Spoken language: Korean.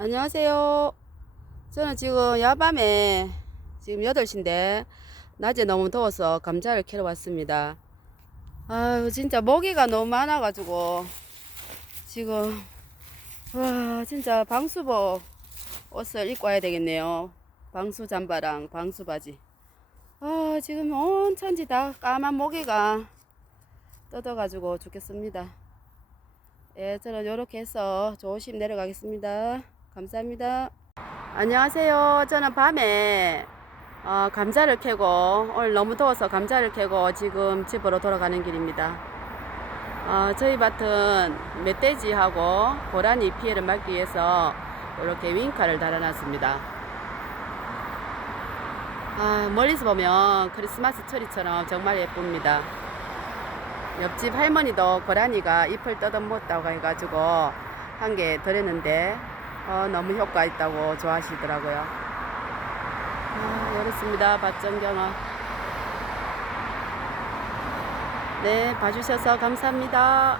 안녕하세요. 저는 지금 야밤에 지금 8시인데 낮에 너무 더워서 감자를 캐러 왔습니다. 아유, 진짜 모기가 너무 많아가지고 지금 와, 진짜 방수복 옷을 입고 와야 되겠네요. 방수 잠바랑 방수 바지. 아, 지금 온 천지 다 까만 모기가 뜯어가지고 죽겠습니다. 예, 저는 이렇게 해서 조심 내려가겠습니다. 감사합니다. 안녕하세요. 저는 밤에 어, 감자를 캐고 오늘 너무 더워서 감자를 캐고 지금 집으로 돌아가는 길입니다. 어, 저희 밭은 멧돼지하고 고라니 피해를 막기 위해서 이렇게 윙카를 달아놨습니다. 아, 멀리서 보면 크리스마스 트리처럼 정말 예쁩니다. 옆집 할머니도 고라니가 잎을 뜯어먹었다고 해가지고 한 개 드렸는데 어, 너무 효과 있다고 좋아하시더라고요. 아, 이렇습니다. 밭정경화. 네, 봐주셔서 감사합니다.